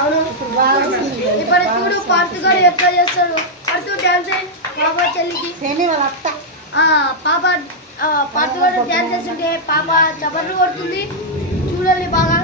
అవును ఇప్పుడు చూడు పార్త్ గారు ఎట్లా చేస్తాడు పార్త్ డ్యాన్స్ పాప చెల్లికి పాప పార్త్ గారు డ్యాన్స్ చేస్తుంటే పాప చప్పట్లు కొడుతుంది చూడండి బాగా